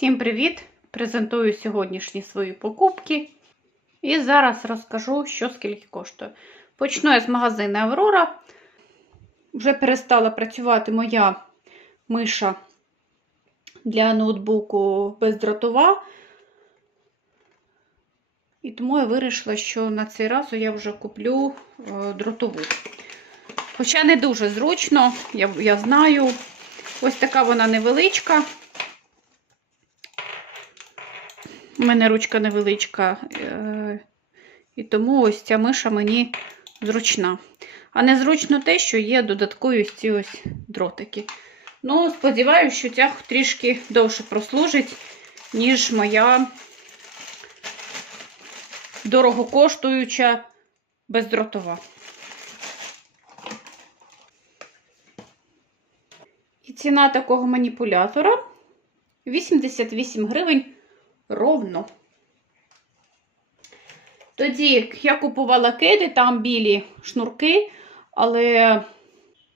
Всім привіт! Презентую сьогоднішні свої покупки. І зараз розкажу, що скільки коштує. Почну я з магазину Аврора. Вже перестала працювати моя миша для ноутбуку бездротова. І тому я вирішила, що на цей раз я вже куплю е, дротову. Хоча не дуже зручно, я, я знаю. Ось така вона невеличка. У мене ручка невеличка, е, і тому ось ця миша мені зручна. А незручно те, що є додаткові ці ось дротики. Ну, сподіваюся, що ця трішки довше прослужить, ніж моя дорогокоштуюча бездротова. І ціна такого маніпулятора 88 гривень ровно. Тоді я купувала кеди, там білі шнурки, але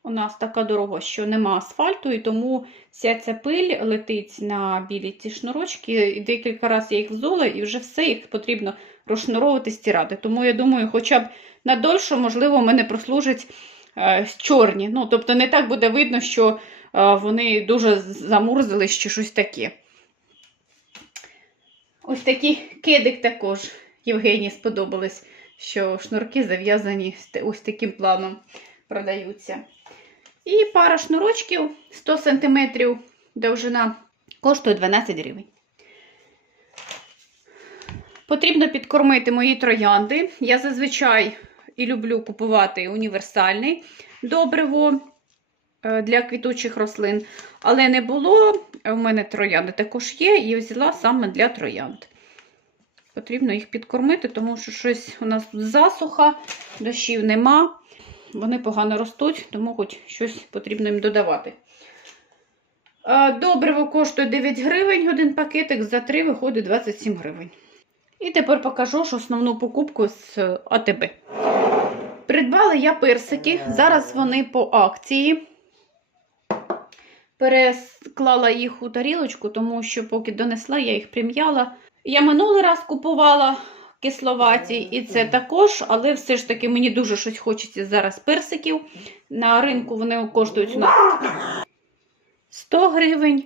у нас така дорога, що нема асфальту, і тому вся ця пиль летить на білі ці шнурочки. І декілька разів я їх взула, і вже все їх потрібно розшнуровувати, стирати. Тому я думаю, хоча б надольше, можливо, мене прослужать е, чорні. Ну, тобто не так буде видно, що е, вони дуже замурзились чи щось таке. Ось такий кедик також Євгенії сподобалось, що шнурки зав'язані ось таким планом продаються. І пара шнурочків 100 см довжина коштує 12 гривень. Потрібно підкормити мої троянди. Я зазвичай і люблю купувати універсальний добриво для квітучих рослин. Але не було, у мене троянди також є, і взяла саме для троянд. Потрібно їх підкормити, тому що щось у нас засуха, дощів нема. Вони погано ростуть, тому хоч щось потрібно їм додавати. Добриво коштує 9 гривень, один пакетик, за 3 виходить 27 гривень. І тепер покажу ж основну покупку з АТБ. Придбала я персики. Зараз вони по акції. Переклала їх у тарілочку, тому що поки донесла, я їх прим'яла. Я минулий раз купувала кисловаті, і це також, але все ж таки мені дуже щось хочеться зараз персиків. На ринку вони коштують у нас 100 гривень.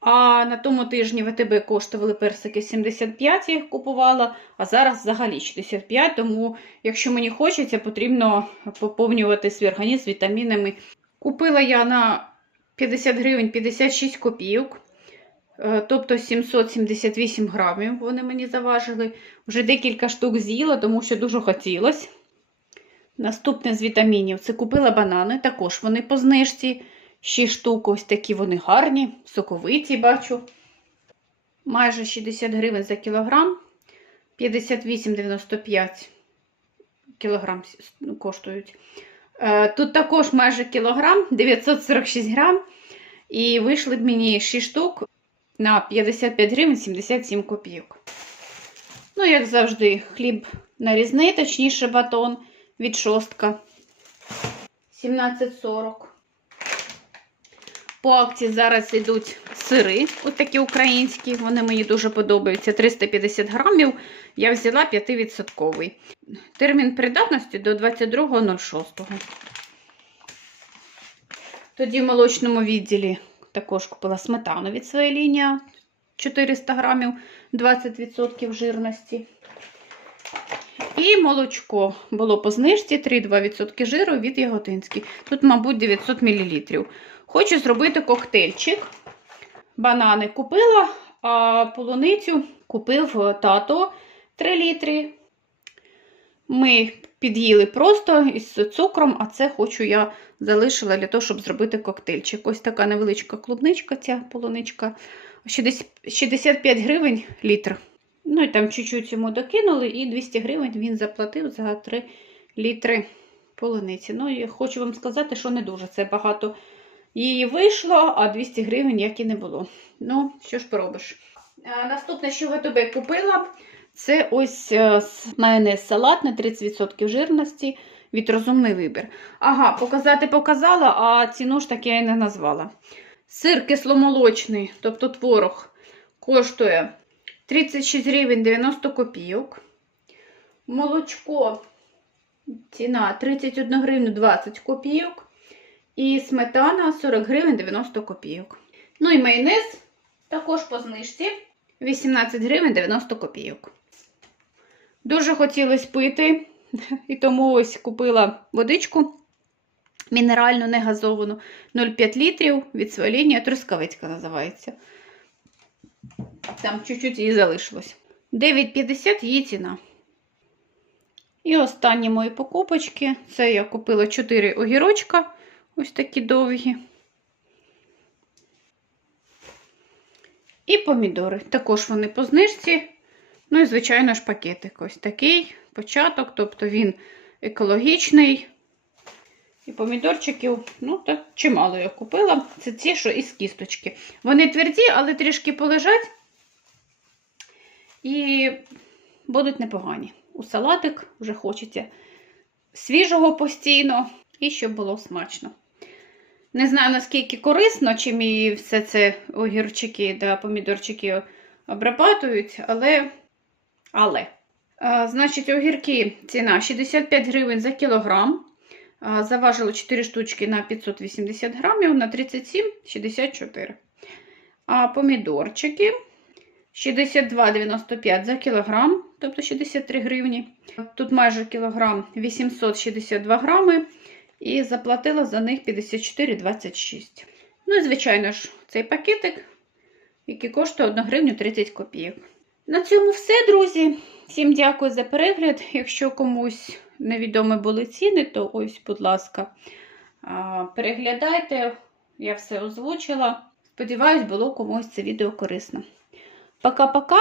А на тому тижні ВТБ коштували персики 75, я їх купувала, а зараз взагалі 65, тому якщо мені хочеться, потрібно поповнювати свій організм вітамінами. Купила я на 50 гривень 56 копійок, тобто 778 грамів вони мені заважили. Вже декілька штук з'їла, тому що дуже хотілося. Наступне з вітамінів це купила банани, також вони по знижці. 6 штук, ось такі вони гарні, соковиті бачу. Майже 60 гривень за кілограм, 58,95 кілограм коштують. Тут також майже кілограм, 946 грам. І вийшли б мені 6 штук на 55 гривень 77 копійок. Ну, як завжди, хліб нарізний, точніше батон від шостка 17,40. По акції зараз йдуть сири, от такі українські, вони мені дуже подобаються. 350 грамів. Я взяла 5%. Термін придатності до 22.06. Тоді в молочному відділі також купила сметану від своєї лінії 400 грамів, 20% жирності. І молочко було по знижці 3,2% жиру від Яготинський. Тут, мабуть, 900 мл. Хочу зробити коктейльчик. Банани купила, а полуницю купив тато 3 літри. Ми під'їли просто із цукром, а це хочу я залишила для того, щоб зробити коктейльчик. Ось така невеличка клубничка, ця полуничка. 65 гривень літр. Ну і там чуть-чуть йому докинули, і 200 гривень він заплатив за 3 літри полуниці. Ну, і хочу вам сказати, що не дуже це багато її вийшло, а 200 гривень як і не було. Ну, що ж поробиш. Наступне, що я тобі купила, це ось е, майонез салат на 30% жирності від розумний вибір. Ага, показати показала, а ціну ж так я і не назвала. Сир кисломолочний, тобто творог, коштує 36 гривень 90 копійок. Молочко ціна 31 гривню 20 копійок. І сметана 40 гривень 90 копійок. Ну і майонез також по знижці 18 гривень 90 копійок. Дуже хотілося пити, і тому ось купила водичку мінеральну, не газовану, 0,5 літрів від своєї лінії, трускавицька називається. Там чуть-чуть її залишилось. 9,50 її ціна. І останні мої покупочки. Це я купила 4 огірочка, ось такі довгі. І помідори. Також вони по знижці. Ну і, звичайно ж, пакетик. Ось такий початок, тобто він екологічний. І помідорчиків, ну, так чимало я купила. Це ті, що із кісточки. Вони тверді, але трішки полежать і будуть непогані. У салатик вже хочеться свіжого постійно і щоб було смачно. Не знаю, наскільки корисно, чим і все це огірчики та помідорчики обрабатують, але. але. А, значить, огірки ціна 65 гривень за кілограм. А, Заважило 4 штучки на 580 грамів на 37,64. А помідорчики 62,95 за кілограм, тобто 63 гривні. Тут майже кілограм 862 грами. І заплатила за них 54,26. Ну і, звичайно ж, цей пакетик, який коштує 1 гривню 30 копійок. На цьому все, друзі. Всім дякую за перегляд. Якщо комусь невідомі були ціни, то ось, будь ласка, переглядайте. Я все озвучила. Сподіваюсь, було комусь це відео корисно. Пока-пока!